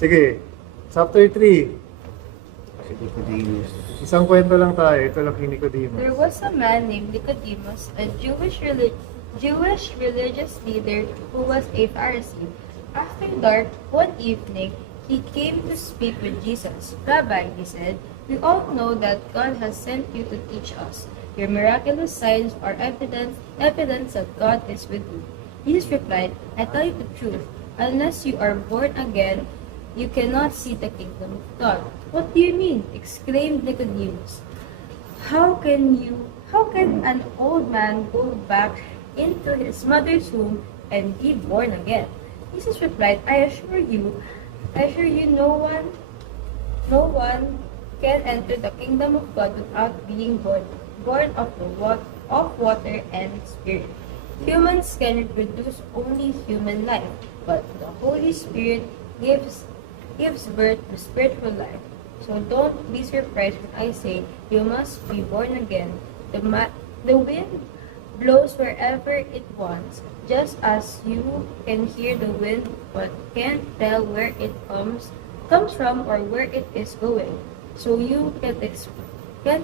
Sige, chapter 3. Si Nicodemus. Isang kwento lang tayo. Ito lang kay Nicodemus. There was a man named Nicodemus, a Jewish religious leader who was a Pharisee. After dark, one evening, he came to speak with Jesus. Rabbi, he said, we all know that God has sent you to teach us. Your miraculous signs are evidence that God is with you. Jesus replied, I tell you the truth, unless you are born again, you cannot see the kingdom of God. What do you mean? Exclaimed Nicodemus. How can an old man go back into his mother's womb and be born again? Jesus replied, I assure you, no one can enter the kingdom of God without being born of water and spirit. Humans can reproduce only human life, but the Holy Spirit gives birth to spiritual life. So don't be surprised when I say you must be born again. The wind blows wherever it wants, just as you can hear the wind but can't tell where it comes from or where it is going. So you can't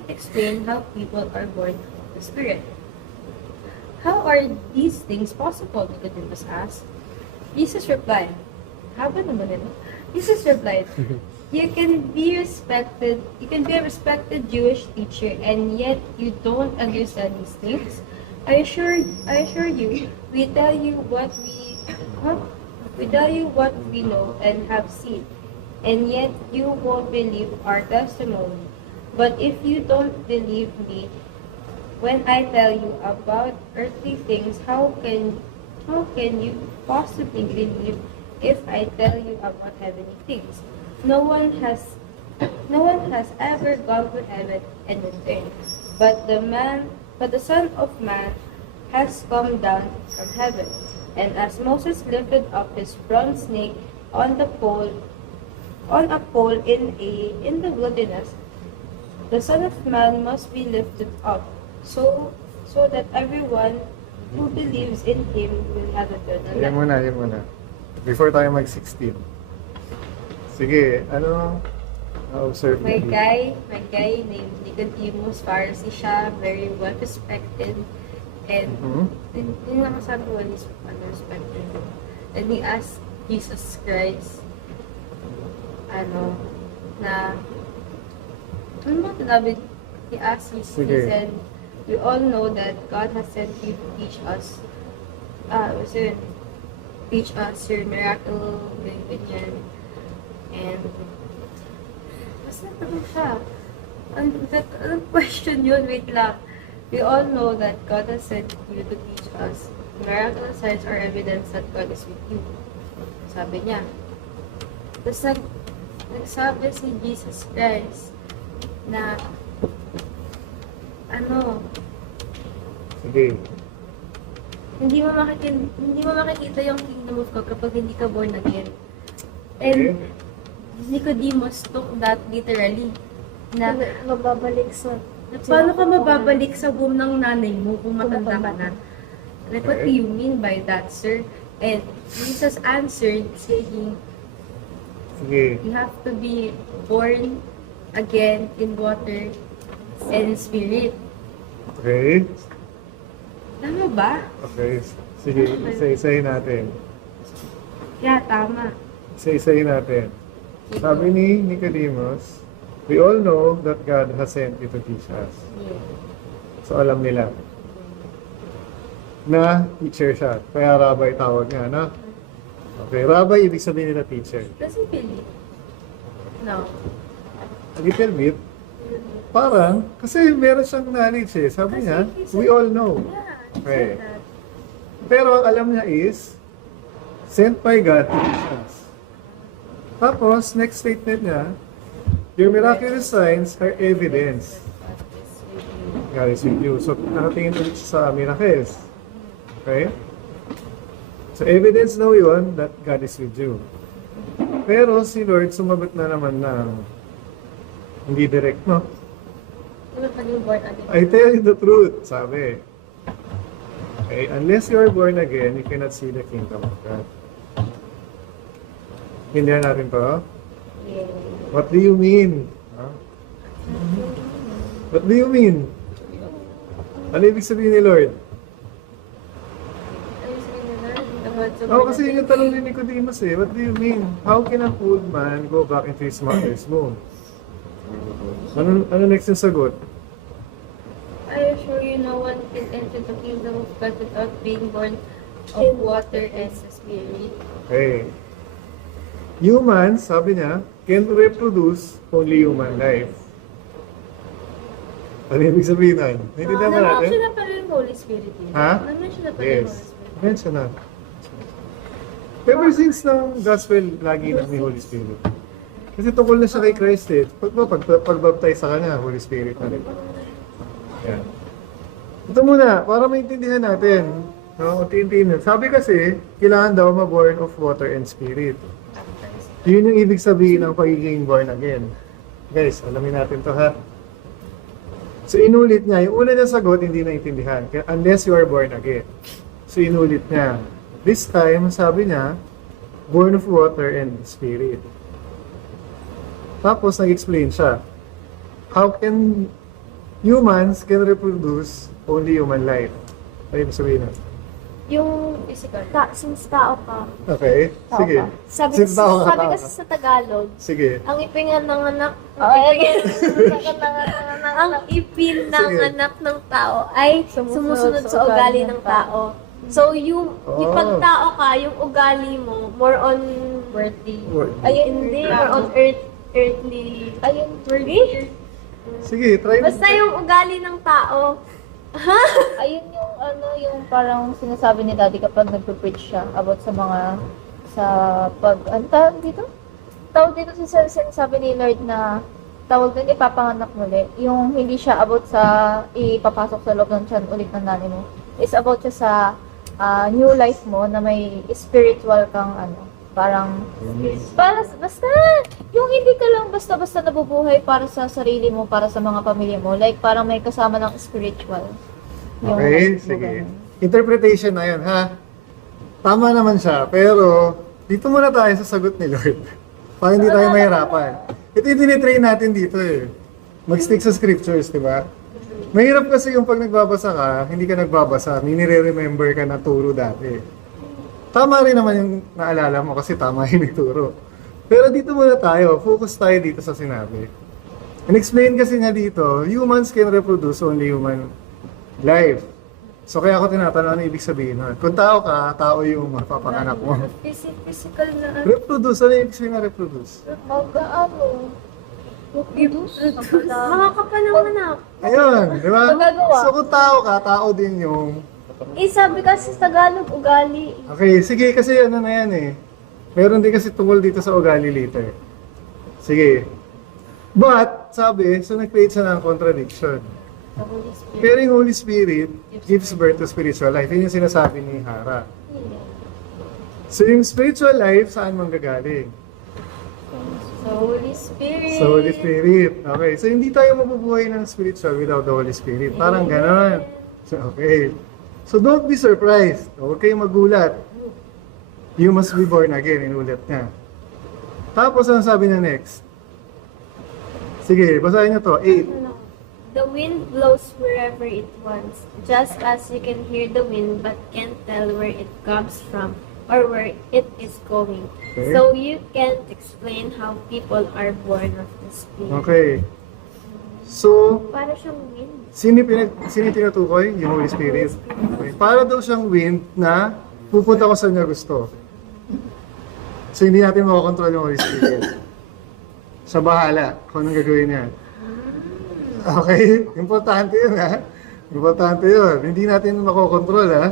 explain how people are born of the Spirit. How are these things possible? Nicodemus asked. Jesus replied, Jesus replied, you can be a respected Jewish teacher and yet you don't understand these things. I assure you, we tell you what we know and have seen, and yet you won't believe our testimony. But if you don't believe me when I tell you about earthly things, how can you possibly believe if I tell you about heavenly things? No one has ever gone to heaven and returned, but the Son of Man has come down from heaven. And as Moses lifted up his bronze snake on a pole in the wilderness, the Son of Man must be lifted up, so that everyone who believes in him will have eternal life. Yan muna. Before tayo mag-16. Sige, ano? Observe My guy named Nicodemus, Pharisee siya, very well respected, and yung nakasabi ko, he's respected. And he asked Jesus Christ, ano ba sinabi? He asked Jesus, he Sige. said, we all know that God has sent you to teach us, teach us your miracle, ganyan. And basta ano siya? Anong question yun? Wait lang. We all know that God has sent you to teach us. Miracle signs are evidence that God is with you. Sabi niya. Tapos nagsabi si Jesus Christ na Sige. hindi mo makikita yung kingdom of God kapag hindi ka born again. And Nicodemus took that literally. Na Mababalik sa... paano ka mababalik sa womb ng nanay mo kung matanda ka na? Like, what do you mean by that, sir? And Jesus answered saying, Sige. you have to be born again in water and spirit. Okay. Tama ba? Okay. Sige, isa-isahin natin. Yeah, tama. Isa-isahin natin. Sabi ni Nicodemus, we all know that God has sent you to teach us. Yeah. So alam nila na teacher siya. Kaya rabbi tawag niya, no? Okay, rabbi ibig sabihin nila teacher. Does he believe? No. A little bit. Parang, kasi meron siyang knowledge eh. Sabi niya, we all know. Yeah, he Okay. said that. Pero ang alam niya is, sent by God to teach us. Tapos, next statement niya, your miraculous signs are evidence. God is with you. So, nakatingin ulit siya sa miracles. Okay? So, evidence daw yun that God is with you. Pero si Lord sumagot na naman na hindi direct, no? Ano ka yung born again? I tell you the truth, sabi. Okay, unless you are born again, you cannot see the kingdom of God. Hindihan natin to. Yeah. What do you mean? Huh? What do you mean? Ano ibig sabihin ni Lord? Oh, kasi yun yung tanong ni Nicodemus eh. What do you mean? How can an old man go back into his mother's womb? Ano next yung sagot? I assure you, no one can enter the kingdom of God without being born of water and the Spirit. Okay. Humans, sabi niya, can reproduce only human life. Ano ibig sabihin nun? Naintindihan ba natin? Na-mention na pala yung Holy Spirit yun. Ha? Na-mention na pala yung Holy Yes. Spirit. Mention na. Ever since ng gospel, lagi na may Holy Spirit. Kasi tungkol na siya kay Christ eh. Pag-baptize sa kanya, Holy Spirit na rin. Yan. Ito muna, para maintindihan natin. No, unti-unti. Sabi kasi, kailangan daw ma-born of water and spirit. Yun yung ibig sabihin ng pagiging born again. Guys, alamin natin to ha. So inulit niya, yung una niyang sagot hindi naintindihan. Unless you are born again. So inulit niya. This time, sabi niya, born of water and spirit. Tapos nag-explain siya. How can humans can reproduce only human life? Ano ibig sabihin nun? Yung physical. Since tao ka. Okay, Tao sige. ka. Sabi, Since tao ka, sabi tao kasi ka. sa Tagalog, Sige. ang ipinanganak ang ipinanganak ng tao ay sumusunod sa ugali ng tao. So, yung pag tao ka, yung ugali mo, more on Worthy. hindi, more on earthly. Ayun, worthy? Sige, try mo. Basta yung ugali ng tao. Ayun yung yung parang sinasabi ni Daddy kapag nagpe-preach siya about sa mga ano tawag dito? Tawag dito sa sinasabi ni Lord na tawag doon ipapanganak muli. Yung hindi siya about sa ipapasok sa loob ng tiyan ulit ng nanay mo. It's about siya sa new life mo na may spiritual kang parang basta yung hindi ka lang basta-basta nabubuhay para sa sarili mo, para sa mga pamilya mo. Like parang may kasama ng spiritual. Yung Okay, life mo, sige. ganun. Interpretation na yun, ha? Tama naman siya, pero dito muna tayo sa sagot ni Lord. Para hindi tayo mahirapan. Ito yung tinitrain natin dito eh. Mag-stick sa scriptures, di ba? Mahirap kasi yung pag nagbabasa ka, hindi ka nagbabasa, may nire-remember ka na turo dati. Tama rin naman yung naalala mo kasi tama yung nagturo. Pero dito muna tayo, focus tayo dito sa sinabi. And-explain kasi niya dito, humans can reproduce only human life. So kaya ako tinatanong ano ibig sabihin nun. Kung tao ka, tao yung mapapanganak mo. Physical na Reproduce, ano yung ibig sabihin na reproduce? Mga kapananganak. Ayun, di ba? Magagawa. So kung tao ka, tao din yung... Sabi kasi sa Tagalog, ugali. Okay, sige kasi ano na yan eh. Meron din kasi tungkol dito sa ugali later. Sige. But, sabi, so nag-create siya ng contradiction. The Holy Spirit. Pero yung Holy Spirit gives birth to spiritual life. Yun yung sinasabi ni Hara. So yung spiritual life, saan manggagaling? The Holy Spirit. Sa Holy Spirit. Okay, so hindi tayo mabubuhay ng spiritual without the Holy Spirit. Parang ganon. So, okay. So don't be surprised. Huwag kayong magulat. You must be born again. Inulit niya. Tapos, ang sabi niya next? Sige, basahin niyo to. 8. The wind blows wherever it wants, just as you can hear the wind but can't tell where it comes from or where it is going. Okay. So you can't explain how people are born of the Spirit. Okay. So, Para siyang wind. sino yung tinutukoy? Yung Holy Spirit. Okay. Para daw siyang wind na pupunta ko sa niya gusto. So, hindi natin makakontrol yung Holy Spirit. Siya bahala kung anong gagawin niya. Okay? Importante yun, ha? Importante yun. Hindi natin makokontrol, ha?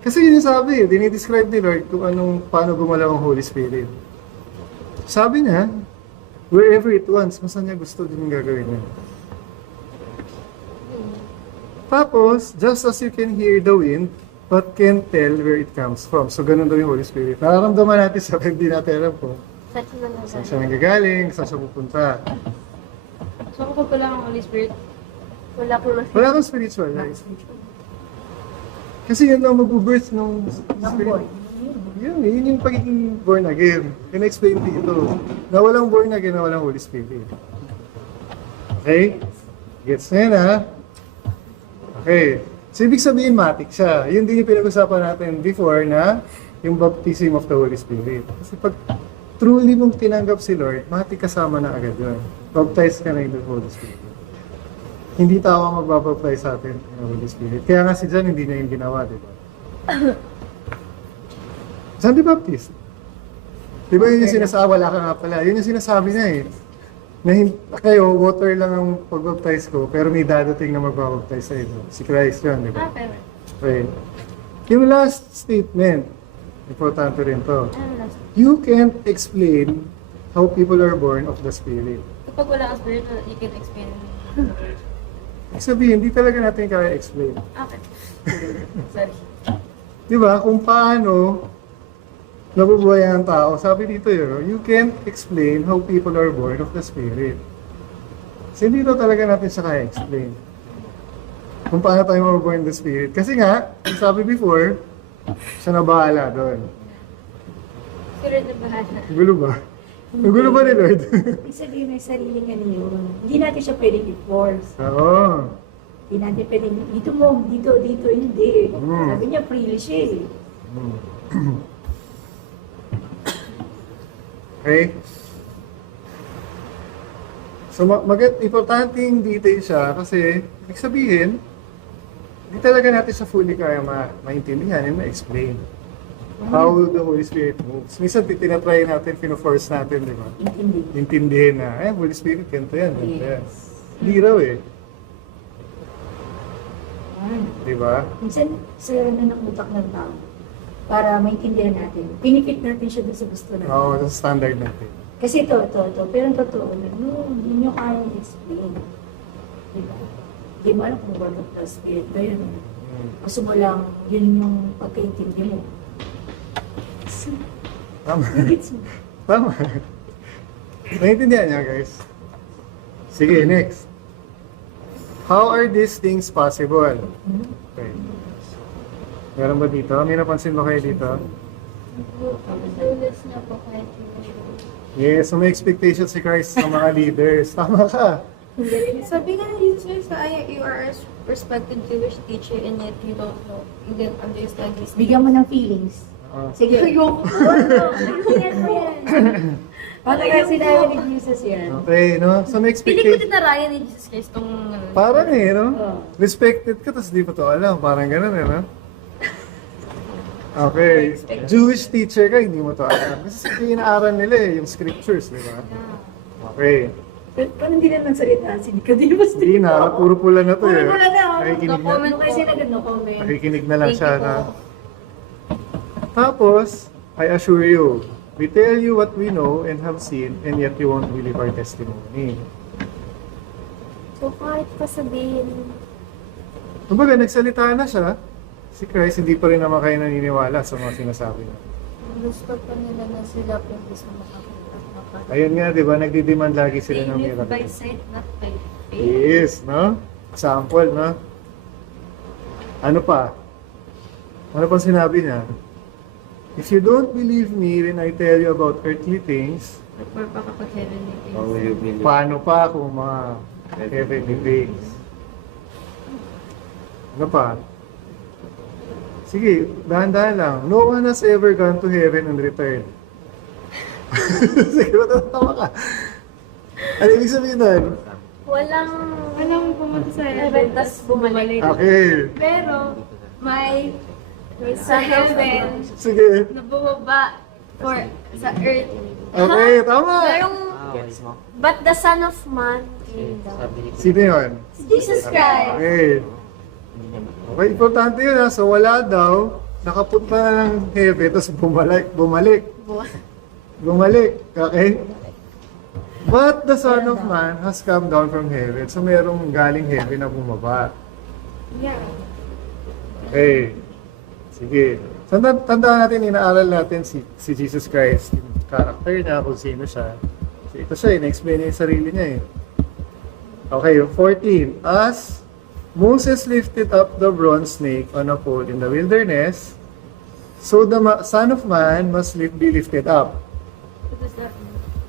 Kasi yun yung sabi, dinidescribe ni Lord kung paano gumalaw ang Holy Spirit. Sabi niya, wherever it wants, kung saan niya gusto din yung gagawin niya. Tapos, just as you can hear the wind, but can't tell where it comes from. So, ganun daw yung Holy Spirit. Nararamdaman natin sa hindi natin alam kung saan siya nanggagaling, saan siya pupunta. So kapag wala kang Holy Spirit, Wala ko na Wala kang spiritual life. Kasi yun lang mag-birth ng spirit. Yun yung pagiging born again. Can-explain dito. Na walang born again, na walang Holy Spirit. Okay? Gets na yun, ha? Okay. So, ibig sabihin, matik siya. Yun din yung pinag-usapan natin before na yung baptism of the Holy Spirit. Kasi pag truly mong tinanggap si Lord, matik kasama na agad yun. Baptize ka na in the Holy Spirit. Hindi tao magbabaptize sa atin ng Holy Spirit. Kaya nga si John, hindi niya yung ginawa, di ba? John the Baptist. Di ba yun yung sinasabi? Wala ka nga pala. Yun yung sinasabi niya eh. Na kayo, water lang ang pagbaptize ko, pero may dadating na magbabaptize sa inyo. Si Christ yun, di ba? pero. Okay. Yung last statement, importante rin to. Ano last? You can't explain how people are born of the Spirit. Kapag wala kang spirit, you can explain. Ibig sabihin, hindi talaga natin kaya explain. Okay. Sorry. Di ba? Kung paano nabubuhay ang tao. Sabi dito yun, you can't explain how people are born of the Spirit. Kasi hindi daw talaga natin siya kaya explain. Kung paano tayo mabubuhay in the Spirit. Kasi nga, sabi before, siya na bahala doon. Spirit na bahala. Gulo ba? Gulo ba ni Lord? Ibig sabihin may sariling ano yun. Hindi natin siya pwedeng i-force. Oo. Hindi natin pwedeng, dito mo, dito, hindi. Mm. Sabi niya, freely siya eh. Okay? So, importanteng detail siya kasi, ibig sabihin, hindi talaga natin siya fully kaya maintindihan and ma-explain how the Holy Spirit moves. Minsan, tinatry natin, pino-force natin, di ba? Intindi. Intindihin na, Holy Spirit, ganito yan, ganito yan. Yes. Hindi raw eh. Di ba? Minsan, sa ng utak ng tao, para maintindihan natin, pinipit natin siya doon sa gusto natin. Oo, sa standard natin. Kasi ito. Pero ang totoo, hindi nyo kayang explain. Diba? Hindi mo alam kung what the spirit ba yun. Gusto mo lang, yun yung pagkaintindi mo. Tama. Gets mo? Tama. Naintindihan niya, guys? Sige, next. How are these things possible? Okay. Meron ba dito? May napansin ba kayo dito? Clueless na po kahit Yes, so may expectation si Christ sa mga leaders. Tama ka. Sabi nga ni Jesus sa ayah, you are a respected Jewish teacher and yet you don't know, you don't understand these things. Bigyan mo ng feelings. Sige. Ayoko. Yan mo yan. Paano kasi sinabi ni Jesus yan? Okay, no? So may Pili ko expectation. din na raya ni Jesus Christ tong... Parang eh, no? Oh. Respected ka, tapos di pa to alam. Parang ganun eh, no? Okay. Jewish teacher ka, hindi mo to alam. Kasi inaaral nila eh, yung scriptures, di ba? Okay. Pero parang hindi naman salita si Nicodemus. Hindi na, puro pula na to eh. Puro pula na, oh. Nakikinig No na, comment. Ano kasi no comment? nakikinig na lang Thank siya you na. po. Tapos, I assure you, we tell you what we know and have seen, and yet you won't believe our testimony. So kahit pa sabihin, Kumbaga, nagsalita na siya. Si Christ, hindi pa rin naman kayo naniniwala sa mga sinasabi niya. Gusto pa nila na sila po gusto makakita. Ayun nga, di ba? Nagdi-demand lagi sila ng They live by miracle. sight, not by faith. Yes, no? Example, no? Ano pa? Ano pang sinabi niya? If you don't believe me when I tell you about earthly things, Or pa kapag heavenly things. How will you believe? paano pa kung mga heavenly things? Ano pa? Sige, dahan-dahan lang. No one has ever gone to heaven and returned. Sige, matatawa ka. Ano ibig sabihin nun? walang pumunta sa heaven, tas bumalik. Okay. Pero, may sa heaven, Sige. na bumaba for sa earth. Okay, tama. Merong, Gets mo? but the Son of Man came down. Sabi ni Sino yun? Jesus Christ. Okay. Okay, importante yun ha. So wala daw, nakapunta na ng heaven, tapos bumalik. Okay? But the Son of Man has come down from heaven. So merong galing heaven na bumaba. Yeah. Okay. Sige. So, tandaan natin, inaaral natin si Jesus Christ, yung character niya, kung sino siya. So, ito siya, in-explain niya yung sarili niya eh. Okay, yung 14. As Moses lifted up the bronze snake on a pole in the wilderness, So the Son of Man must be lifted up,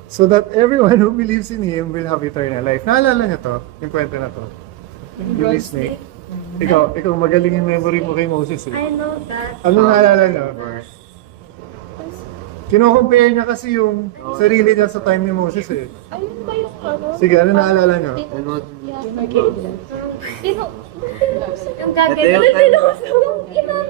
so that everyone who believes in Him will have eternal life. Naalala niyo to? Yung kwento na to? Yung snake? Ikaw magaling yung memory mo kay Moses eh. I know that. Ano naalala niyo? Verse. Kino-compare niya kasi yung sarili niya sa time ni Moses eh. Ayun ba yung ano? Sige, ano naalala niyo? Ano? Sino? Yung Ito yung time, Yung inano.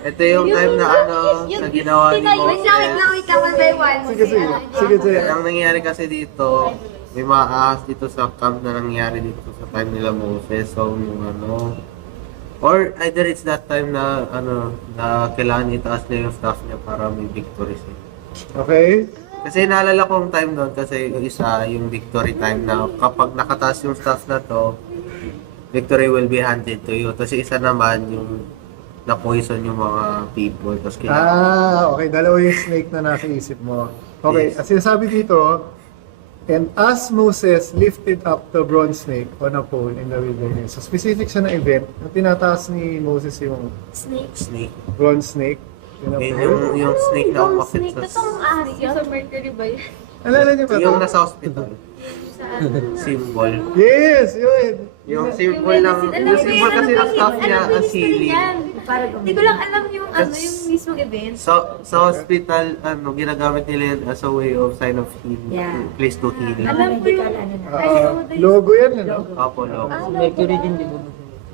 ito yung time na ano, sa ginawa ni Moses. wait lang, one by one. Sige. Ang nangyari kasi dito, may maahas dito sa camp na nangyari dito sa time nila Moses. So, yung ano, or either it's that time na ano, na kailangan itaas niya yung staff niya para may victory siya. Okay? Kasi naalala ko yung time doon kasi yung isa, yung victory time na kapag nakataas yung staff na to, victory will be handed to you. Tapos isa naman yung na-poison yung mga people. Tapos Okay. Dalawa yung snake na nasa isip mo. Okay, Yes. as sinasabi dito, and as Moses lifted up the bronze snake on a pole in the wilderness. So specific siya na event, na tinataas ni Moses yung snake. bronze snake. Yun ang Yun pole. yung snake na umakit Snake, totoong sa... ahas yun. Sa Mercury ba yun? Alala niyo ba ito? Yung nasa hospital. Symbol. Yes, yun. Yung symbol ng... Yung symbol kasi ng staff niya, ang healing. Para Hindi ko lang alam yung ano, yung mismong event. Sa hospital, ano, ginagamit nila yun as a way of sign of healing. Yeah. Place to heal. Alam ko yung... Logo yan, ano? Apollo. Mercury din, di ba?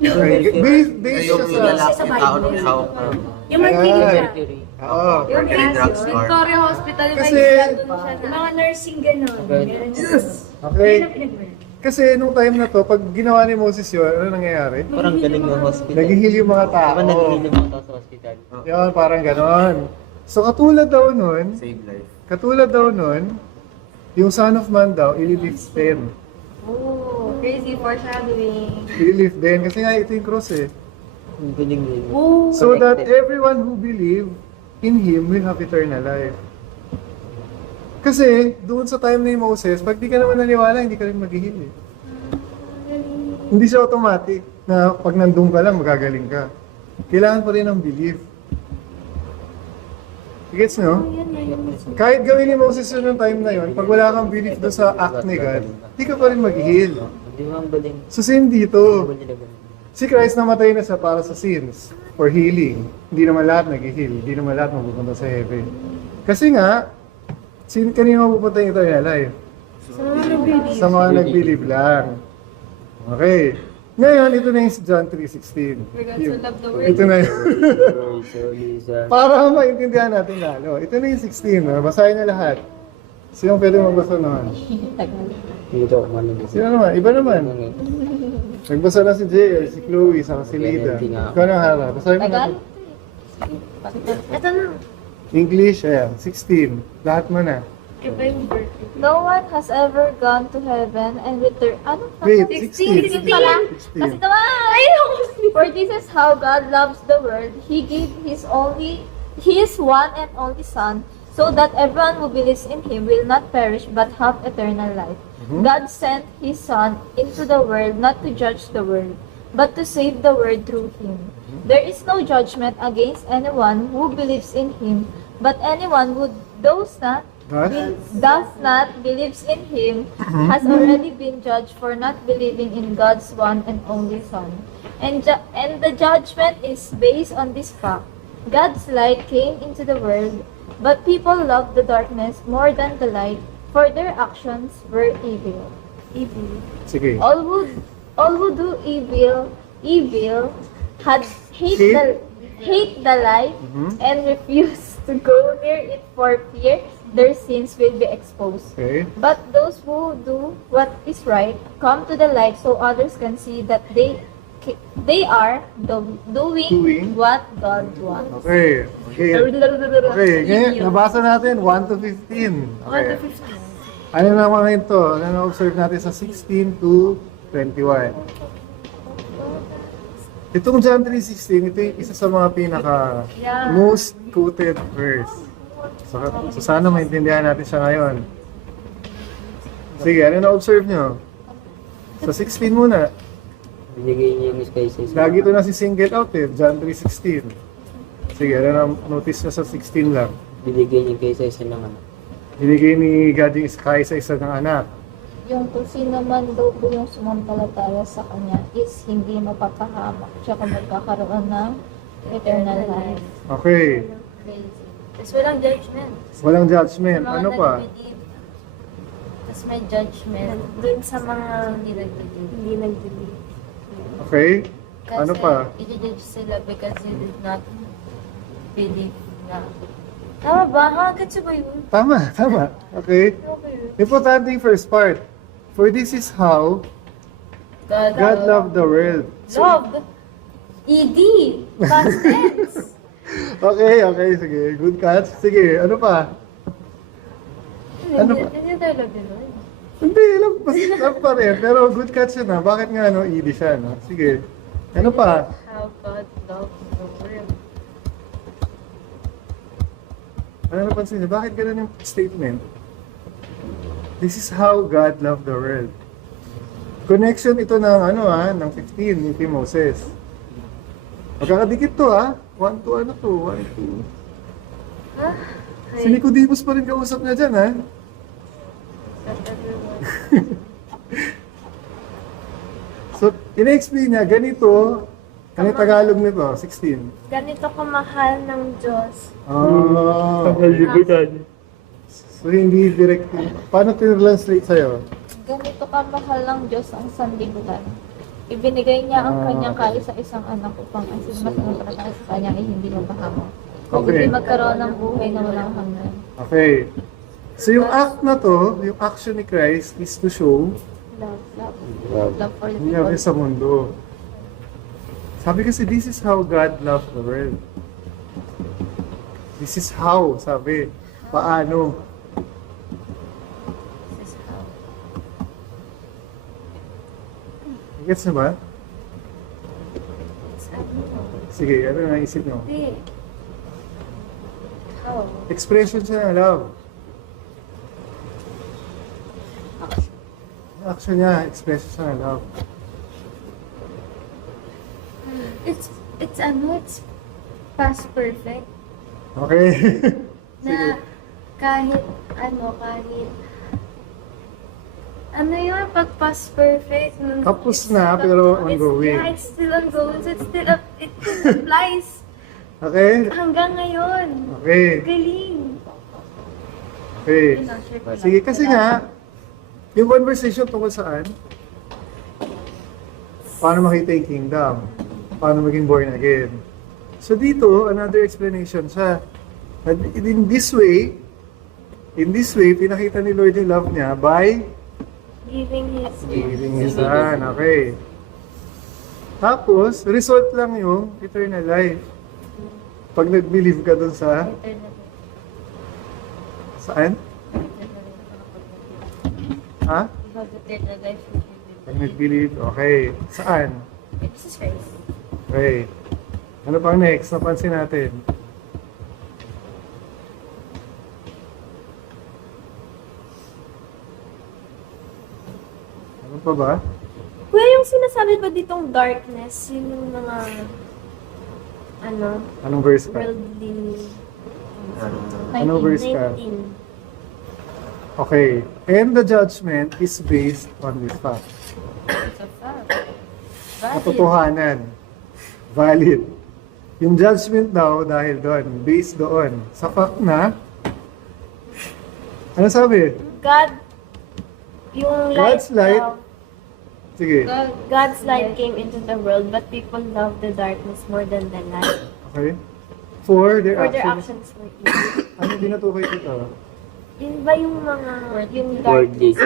Okay. Based Yung siya sa... lalaki tao na may hawak ng Yung Mercury Ayan. ka. Mercury. Oo. Mercury drugstore. Victoria Hospital, yung Kasi- may doon siya Yung na. mga nursing gano'n. Meron yun. Okay. Yun ang pinag-work. Kasi nung time na to, pag ginawa ni Moses yun, ano nangyayari? Parang galing ng hospital. Naghihil yung mga tao. Diba naghihil yung mga tao sa hospital? Yun, parang ganon. So katulad daw nun, Save life. yung Son of Man daw, ililift din. Oh, crazy foreshadowing. Ililift din. Kasi nga ito yung cross eh. Ang galing din. So that everyone who believe in Him will have eternal life. Kasi, doon sa time ni Moses, pag di ka naman naniwala, hindi ka rin maghihil eh. Hindi siya automatic na pag nandun ka lang, magagaling ka. Kailangan pa rin ng belief. Gets nyo? Kahit gawin ni Moses yun ng time na yun, pag wala kang belief doon sa act ni God, di ka pa rin mag-heal. Di ba ang galing? So same dito. Symbol nila ganun. Si Christ namatay na siya para sa sins, for healing. Hindi naman lahat nag-heal, hindi naman lahat mapupunta sa heaven. Kasi nga, kanina mapupunta yung eternal life? Sa mga nag-believe lang. Okay. Ngayon, ito na yung John 3:16. For God so loved the world. Ito na yun. Sorry, sir. Para maintindihan natin lalo. Ito na yung 16. Basahin na lahat. Sino pwede magbasa naman? Dito ako manong Sino naman? Iba naman. Nagbasa na si JL, si Chloe, saka si Lida. Ikaw na harap. Basahin mo na. Ito na. English, ayan. 16. Lahat mo na. Iba yung birthday. No one has ever gone to heaven and returned. Ano pa? Wait, 16 16. pala. Kasi 16. naman, for this is how God loves the world. He gave His one and only Son, so that everyone who believes in Him will not perish but have eternal life. God sent His Son into the world not to judge the world, but to save the world through Him. There is no judgment against anyone who believes in Him, but anyone who does not believes in Him has already been judged for not believing in God's one and only Son. And the judgment is based on this fact. God's light came into the world, but people loved the darkness more than the light, for their actions were evil. Sige. All who do evil hate the light and refuse to go near it for fear their sins will be exposed. Okay. But those who do what is right come to the light so others can see that they are doing what God wants. Okay. Okay. Okay. Ngayon, nabasa natin 1 to 15. Okay. Ano naman ito? Ano na-observe natin sa 16 to 21? Itong John 3:16, ito yung isa sa mga pinaka most quoted verse. So sana maintindihan natin siya ngayon. Sige, ano na-observe nyo? Sa 16 muna. Binigay niya yung spaces. Lagi ito na si single out eh, John 3:16. Sige, ano na notice na sa 16 lang. Binigay niya kayo sa isa ng anak. Binigay ni God yung sky sa isa ng anak. Yung kung sino man daw po yung sumampalataya sa kanya is hindi mapapahamak. Tsaka magkakaroon ng eternal life. Okay. Tapos walang judgment. Walang judgment. Sa mga Ano pa? nag-believe. Tapos may judgment. Dun sa mga Hindi nag-believe. hindi nag-believe. Okay. Kasi Ano pa? i-judge sila because you did not believe na. Tama ba? Ha? Gets ba yun? Tama, tama. Okay. Okay. Importante yung first part. For this is how God loved the world. Loved. ED. Past tense. Okay, okay, sige. Good catch. Sige, ano pa? Ano pa? Hindi tayo love yun. Hindi, love pa rin. Pero good catch yun na. Bakit nga, no? ED siya, no? Sige. Ano pa? How God loved the world. Ano napansin niyo? Bakit ganun yung statement? This is how God loved the world. Connection ito ng ng 15 ni kay Moses. Magkakadikit to 1 to 1 to. Si Nicodemus pa rin kausap niya dyan Not everyone. So, ina-explain niya, ganito, ano yung Tagalog nito? 16. Ganito kamahal ng Diyos. Oh, so hindi direct. Paano tinranslate sa'yo? Ganito kamahal ng Diyos ang sanlibutan. Ibinigay niya ang kanyang kaisa-isang anak upang ang sino mas sumampalataya sa kanya ay hindi mapahamak. Kung Okay. hindi magkaroon ng buhay na walang hanggan. Okay. So yung act na to, yung action ni Christ is to show Love for the niya people. sa mundo. Sabi kasi, this is how God loved the world. This is how, sabi. Paano? This is how. Gets na ba? It's ano. Sige, ano na isip nyo? Hindi. How? Expression siya ng love. Action niya, expression siya ng love. It's past perfect. Okay. Sige. Na kahit ano yung pag past perfect? Tapos na, pero ongoing. Yeah, it's still ongoing. So it still applies Okay? hanggang ngayon. Okay. Galing. Okay. Yun lang, share ko lang. Sige, kasi nga, yung conversation tungkol saan? Paano makita yung kingdom? Paano maging born again? So dito, another explanation siya. In this way, pinakita ni Lord yung love niya by Giving His giving His Son. Okay. Tapos, result lang yung eternal life. Pag nag-believe ka dun sa... Saan? Ha? You have eternal life if you Pag nag-believe, okay. Saan? This is Christ. Okay. Ano pang next? Napansin natin. Ano pa ba? Kuya, yung sinasabi ba ditong darkness, yung mga, Anong verse ka? worldly, Anong verse ka? 19. Okay. And the judgment is based on this fact. It's a fact. Valid. Katotohanan. Valid. Yung judgment daw dahil doon, based doon. Sa fact na, ano sabi? God, yung God's light. daw, Sige. God's light came into the world, but people love the darkness more than the light. Okay. For their For their actions. actions were evil. Ano dinatukoy dito? Yun ba yung mga, yung Worldly. darkness?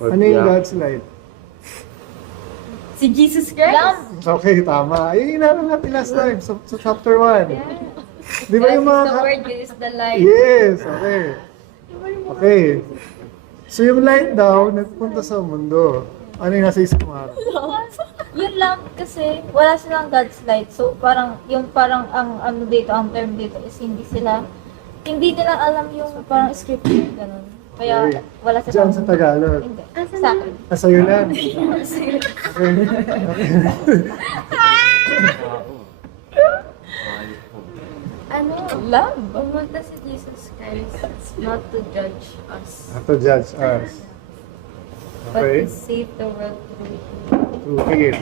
Ano yung God's light? Si Jesus Christ. Okay, tama. Ayun yung inaral natin last time sa chapter 1. Di ba yung mga... God is the word, God is the light. Yes, okay. Okay. So yung light daw, nagpunta sa mundo. Ano yung nasa isip mo? Ara? Yun lang kasi wala silang God's light. So parang ang ano dito, ang term dito is hindi nila alam yung parang scripture ganun. Kaya Okay. wala silang Diyan sa Tagalog. Hindi. Sa akin. Sa'yo lang. Okay. Okay. love. Pumunta si Jesus Christ not to judge us, Have to judge us. but Okay? to save the world through To him.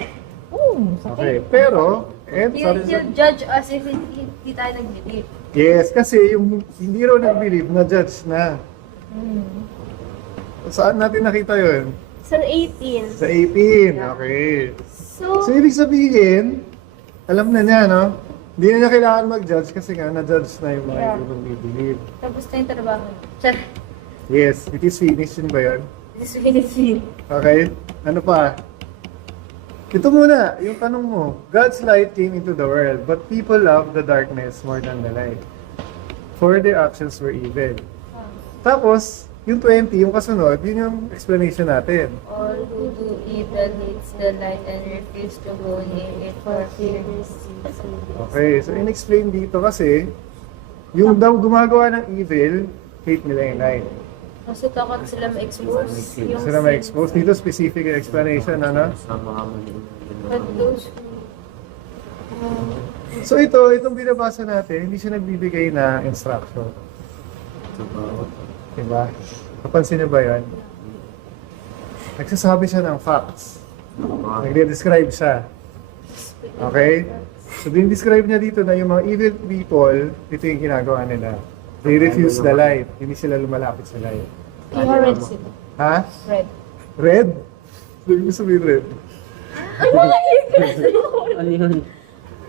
Okay. Pero, and He'll judge us if hindi tayo nag-believe. yes, kasi yung hindi raw nag-believe, na-judge na. Saan natin nakita yun? Sa 18. Sa 18. Okay. So, So, ibig sabihin, alam na niya, no? Hindi na niya kailangan mag-judge kasi nga na-judge na yung mga hindi mag-believe. Tapos na yung trabaho. Char. Yes, it is finished yun ba yun? This is really Okay? Ano pa? Ito muna, yung tanong mo. God's light came into the world, but people loved the darkness more than the light. For their actions were evil. Tapos, yung 20, yung kasunod, yun yung explanation natin. All who do evil hates the light and refuse to go near it for fear. Okay, so in-explain dito kasi, yung daw gumagawa ng evil, hate nila yung light. Kasi takot sila ma-expose. Yung Sila ma-expose. Dito specific yung explanation, ano? Sa mga mali na But ginawa. those So itong binabasa natin, hindi siya nagbibigay na instruction. Sa bawat. Diba? Napansin niyo ba yan? Nagsasabi siya ng facts. Nagde-describe siya. Okay? So, din-describe niya dito na yung mga evil people, ito yung ginagawa nila. They refuse the light. Hindi sila lumalapit sa light. Kaya red sila. Ha? Red. Red? Sabi ko sabihin red. Ano yun?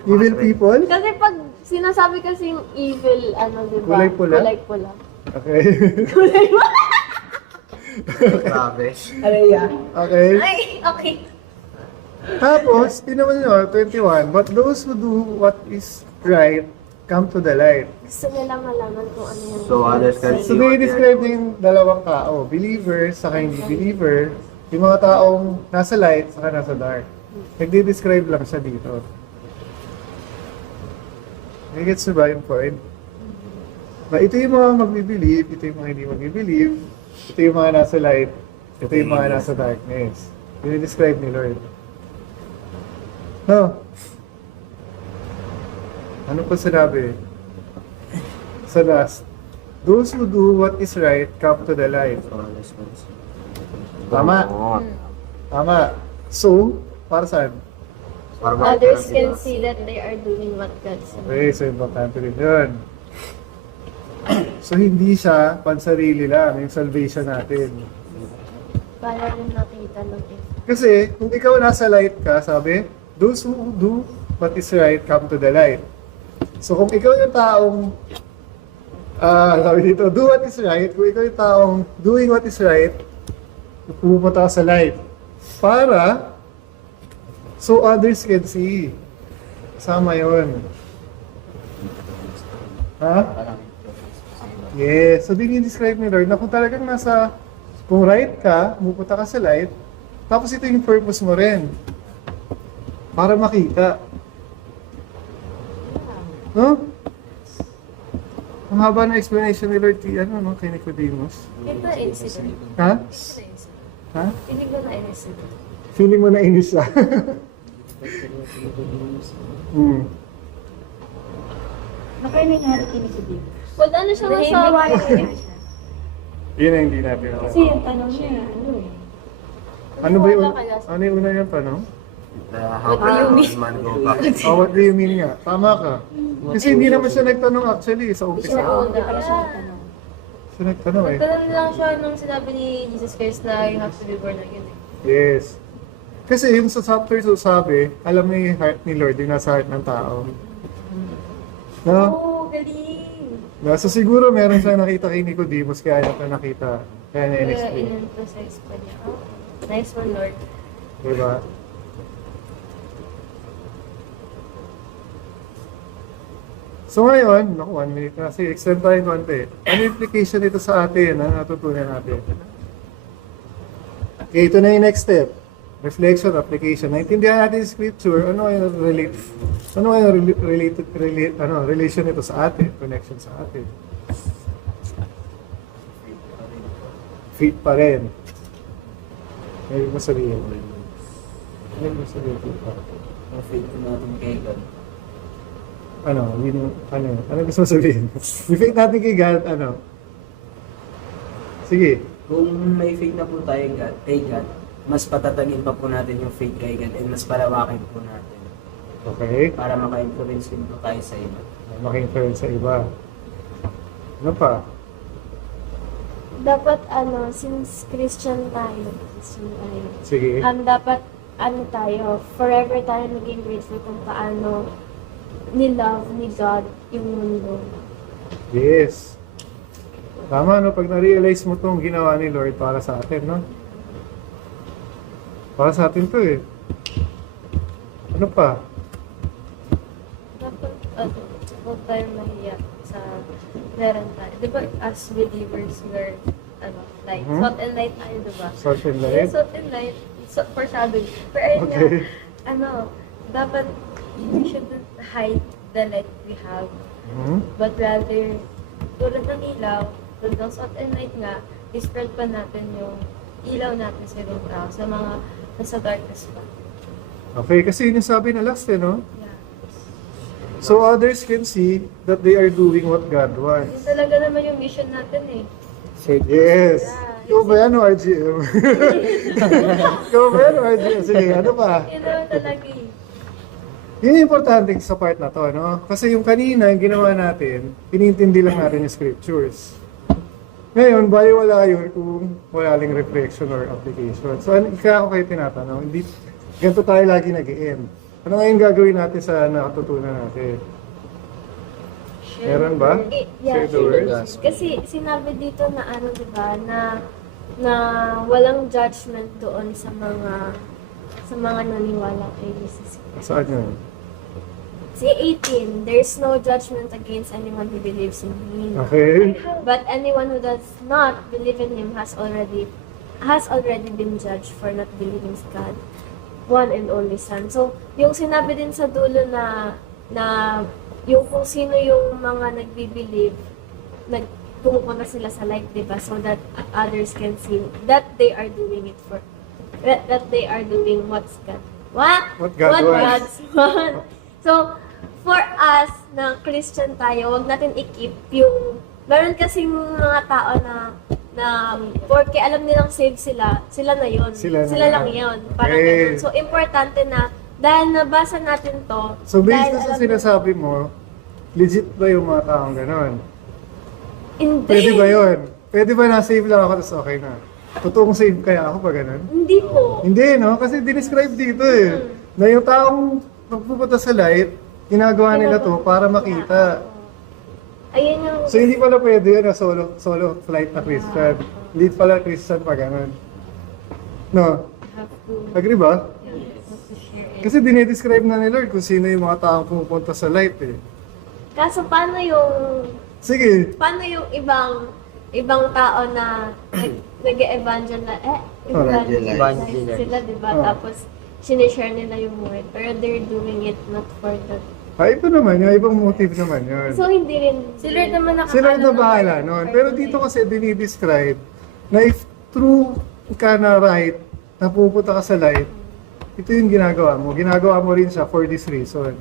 Evil people? kasi pag sinasabi kasing evil, ano, di ba? Kulay pula? Kulay pula. Okay. Grabe. Okay. Ay, okay. Tapos, tinaman nyo, 21, but those who do what is right come to the light. Gusto nila malaman kung ano yung... So others can So, see they what they describe are yung dalawang tao, believer saka hindi believer, yung mga taong nasa light saka nasa dark. Nagde-describe lang siya dito. Nagigets nyo ba yung point? Na ito yung mga magbe-believe, ito yung mga hindi magbe-believe, ito yung mga nasa light, ito yung mga nasa darkness. Yun yung describe ni Lord. No? Ano pa sinabi? Sa last, those who do what is right come to the light. So others can see. Tama. Tama. So, para saan? Para makita Others ng can iba. see that they are doing what God said. Okay, so importante rin yun. So, hindi siya pansarili lang, yung salvation natin. Para rin nakita ng iba. Kasi, kung ikaw nasa light ka, sabi, those who do what is right come to the light. So, kung ikaw yung taong, sabi dito, do what is right, kung ikaw yung taong doing what is right, pupunta ka sa light. Para, so others can see. Sama yun. Ha? Yes. So, din-describe ni Lord na kung talagang kung right ka, pupunta ka sa light, tapos ito yung purpose mo rin. Para makita. No? Ang haba na explanation ni Lord kay Nicodemus. Ito na incident. Ha? Ito na incident. Ha? Hindi ko na incident. Feeling mo na inis siya. hmm. Nakailangan kini si Dave. Wala na siya nasabi. Yun ang hindi natin alam. Kasi yung tanong niya, ano eh. Ano ba yung, ano yung una yung tanong? How can man go back? Oh, what do you mean nga? Tama ka. Kasi hindi naman siya nagtanong actually sa umpisa. Hindi pala siya natanong. Siya nagtanong eh. Nagtanong lang siya nung sinabi ni Jesus Christ na you have to be born again. Yes. Kasi yung sa chapter 2 sabi, alam ni heart ni Lord yung nasa heart ng tao. No? Oh, galing! No? So siguro meron siyang nakita kay Nicodemus kaya niya ito nakita. Kaya niya Kaya in-explain. in-emphasize pa niya. Oh, nice one, Lord. Diba? So ngayon, naku, 1 minute na. Sige, extend tayo konti. Ano yung implication nito sa atin? Ano natutunan natin? Okay, ito na yung next step. Reflection, application. Naintindihan natin yung scripture, ano yung relation nito sa atin, connection sa atin. Faith pa rin. May mo sabihin. May mo sabihin faith pa rin. Ang faith natin kay God. ano gusto mo sabihin? Yung faith natin kay God, sige. Kung may faith na po tayo kay God, mas patatagin pa po natin yung faith kay God and mas palawakin po natin Okay. para maka-influence din po tayo sa iba. Maki-influence sa iba. Ano pa? Dapat since Christian tayo, Sige. dapat tayo, forever tayo naging grateful kung paano ni-love ni God yung mundo. Yes. Tama, no? Pag na-realize mo itong ginawa ni Lord para sa atin, no? Para sa atin to eh. Ano pa? Dapat, huwag tayo mahiya sa meron tayo. Di ba, as believers, we're, light. Mhm. Salt and light tayo, di ba? Salt and Yeah, light? salt and light. Foreshadowing. Pero ayun nga, Okay. dapat we shouldn't hide the light we have. Mhm. But rather, tulad ng ilaw, tulad ng salt and light nga, i-spread pa natin yung ilaw natin sa ibang tao, sa mga nasa darkness pa. Okay, kasi yun yung sabi na last eh, no? Yeah. So others can see that they are doing what God Yun wants. talaga naman yung mission natin eh. Yes. Ikaw ba yan o RGM? Ikaw ba yan o RGM? Sige, ano pa? Yun naman talaga eh. Yun yung importante sa part na to, no? Kasi yung kanina, yung ginawa natin, inintindi lang natin yung scriptures. Ngayon, baliwala yun kung wala lang reflection or application. So, ika ako kayo tinatanong, hindi, ganito tayo lagi nag-end. Ano ngayon gagawin natin sa nakatutunan natin? Meron ba? Share the word? Kasi sinabi dito na di ba, na walang judgment doon sa mga naniwala kay Jesus. Saan yun? Si 18, there's no judgment against anyone who believes in Him. Okay. But anyone who does not believe in Him has already been judged for not believing in God, one and only Son. So, yung sinabi din sa dulo na yung kung sino yung mga nagbi-believe, pumupunta sila sa light, diba? So that others can see that they are doing it that they are doing what's God. What God wants. God's want. So, for us na Christian tayo, wag natin i-keep yung meron kasing mga tao na porque alam nilang save sila na yun. Sila Sila na. lang yun. Parang Okay. ganun. So, importante na dahil nabasa natin to, So, based dahil na sa alam sinasabi mo, legit ba yung mga taong ganon? Hindi. Pwede ba yun? Pwede ba na-save lang ako, tapos okay na? Totoong save kaya ako pa ganon? Hindi po. Hindi, no? Kasi dinescribe dito eh. Na yung taong magpupunta sa light, ginagawa nila to para makita. Ayun yung... So hindi pala pwede yun na solo flight na Christian. Hindi pala Christian pa ganon. No? Have to, Agree ba? have to share it. Kasi dinedescribe na ni Lord kung sino yung mga taong pumupunta sa light eh. Kaso paano yung ibang tao na nag-evangelize Evangelize. sila, di ba? Oh. Tapos, sinishare nila yung word. Pero they're doing it not for the... Iba naman yun, ibang motive naman yun. So, hindi rin... Si Lord naman Sila nakakaalam na ng bahala heart. nun. Pero dito kasi dinidescribe na if true ka na right, na pupunta ka sa light, ito yung ginagawa mo. Ginagawa mo rin siya for this reason.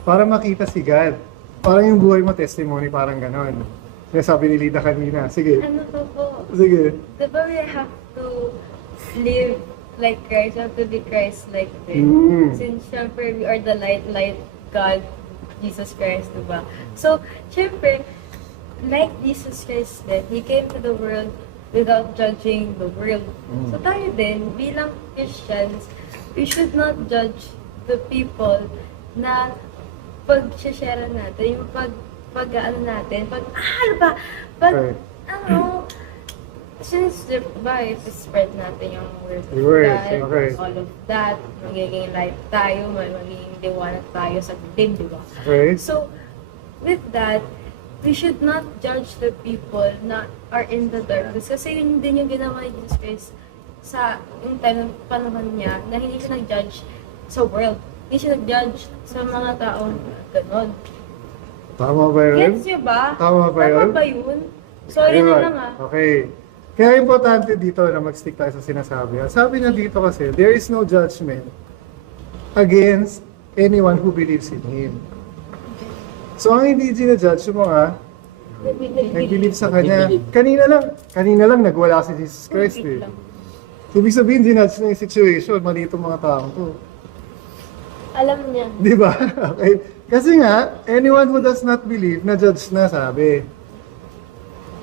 Para makita si God. Parang yung buhay mo testimony, parang ganon. Kaya sabi ni Lida kanina. Sige. Ano to po? Sige. Diba we have to live like Christ, we have to be Christ-like din. Mm. Since syempre we are the light God, Jesus Christ, diba? So, syempre, like Jesus Christ din, He came to the world without judging the world. So tayo din, bilang Christians, we should not judge the people na pag-share natin, yung pag-ano natin, Okay. since diba, if spread natin yung word of The word, God, okay. all of that, magiging light tayo, magiging liwanag tayo sa dilim, diba? Okay. So, with that, we should not judge the people na are in the darkness. Kasi yun din yung ginawa ni Jesus Christ sa yung time ng panahon niya na hindi siya nag-judge sa world. Hindi siya nag-judge sa mga taong ganon. Tama ba yun? Gets niyo ba? Tama ba yun? Tama ba yun? Sorry na Ayun. lang ah. Okay. Kaya importante dito na mag-stick tayo sa sinasabi. Ang sabi na dito kasi, there is no judgment against anyone who believes in Him. So, ang hindi ginajudge yung mga nag-believe sa Kanya. Kanina lang nagwala si Jesus Christ eh. Ibig sabihin, ginudge na yung situation, mali itong mga taong to. Alam niya. Di ba? Okay. Kasi nga, anyone who does not believe, na-judge na, sabi.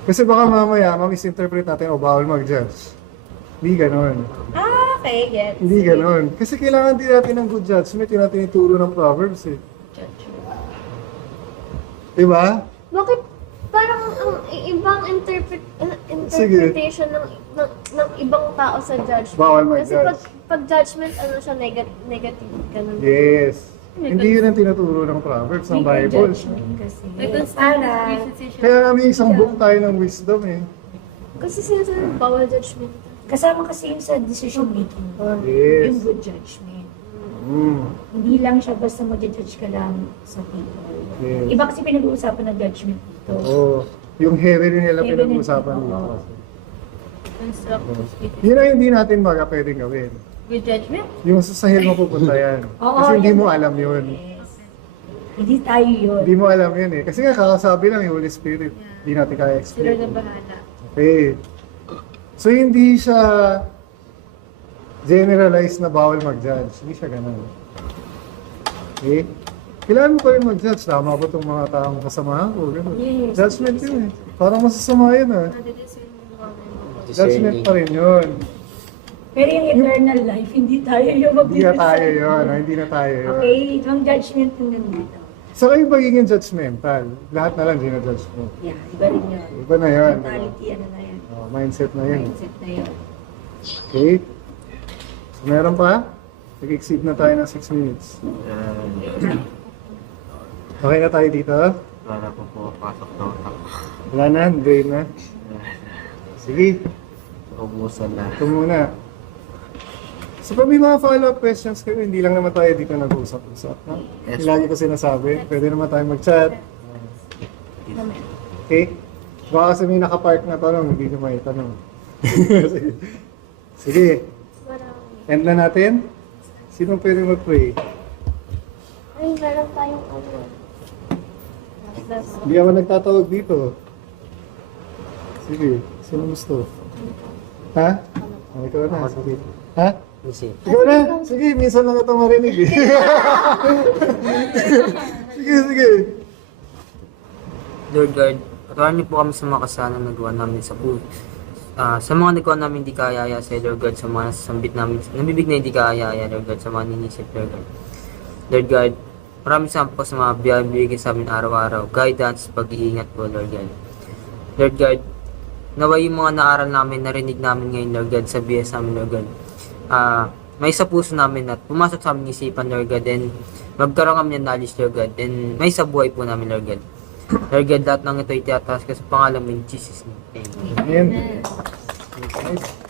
Kasi baka mamaya, ma-misinterpret natin, o bawal mag-judge. Hindi ganon. Ah, okay, get. Hindi ganon. Kasi kailangan din natin ng good judgment, yung natin ituro ng Proverbs eh. Di ba? Bakit parang ang ibang interpretation ng ibang tao sa judgment? Bawal Kasi mag-judge. pag judgment, ano siya, negative, ganun. Yes. Hindi yun ang tinuturo ng Proverbs, ng Bible. Kasi May para consistency siya. Kaya nga may isang book tayo ng wisdom eh. Kasi sinasabi, bawal judgment. kasama kasi yun sa decision making or Yes. yung good judgment. Mm. Hindi lang siya basta mag-judge ka lang sa people. Yes. Iba kasi pinag-uusapan ng judgment dito. Oo. Yung heaven nila Heaven pinag-uusapan and- dito. oo. Constructive speech. Yun ang hindi natin baga pwedeng gawin. Good judgment? Yung sa hell mapupunta yan. Oo, Kasi hindi yun. mo alam yun. Yes. Hindi tayo yun. Hindi mo alam yun eh. Kasi nga kakasabi lang yung Holy Spirit. Hindi natin kaya Sila explain. na bahala. Okay. So hindi siya generalized na bawal mag-judge. Hindi siya ganun. Okay? Kailangan mo pa rin mag-judge. Tama ba itong mga taong kasamahan ko? Ganun. Yes. Judgment yun eh. Parang masasama yun ah. Judgment pa rin yun. Pero yung eternal life, hindi tayo yung Hindi na mag-decide. tayo yun. Hindi na tayo yun. Okay, yung judgment yung nandito. So kayo pagiging judgmental. Lahat na lang ginajudge mo. Yeah, iba rin yun. Iba na yun. Mentality, ano na yan. Oh, mindset na yun. Mindset na yun. Okay? So meron pa? Nag-exceed na tayo ng 6 minutes. Okay na tayo dito? Wala po pumapasok na utak. Wala na, drain na. Sige, Ubusan na. ito muna. So pag may mga follow-up questions kayo, hindi lang naman tayo dito nag-usap-usap. No? Yes. Yung lagi ko sinasabi, pwede naman tayo mag-chat. Okay? Baka kasi may nakapark na tanong, hindi nyo may tanong. Sige. Sige, Marami. end na natin. Sino pwede mag-pray? Ay, meron tayong ano. Hindi ako nagtatawag dito. Sige, sino gusto? Ha? Ikaw na, sige. Ha? Ikaw na? Sige, minsan lang ito marinig eh. Sige, sige. Lord God, patawarin niyo po kami sa mga kasalanan na nagawa namin sa puso. Sa mga nagawa namin hindi kaaya sa Lord God, sa mga nasasambit namin, nabibig na hindi kaaya Lord God, sa mga ninisip Lord God. Lord God, maraming salamat po sa mga biyabigay sa amin araw-araw, guidance, pag-iingat po Lord God. Lord God, naway yung mga naaral namin, narinig namin ngayon Lord God, sa biyas namin Lord God. May sa puso namin at pumasok sa aming isipan Lord God, and magkaroon kami ng knowledge Lord God, and may sa buhay po namin Lord God. Lord God, lahat ng ito itataas ko sa pangalan mo in Jesus' name. Amen. Amen. Nice.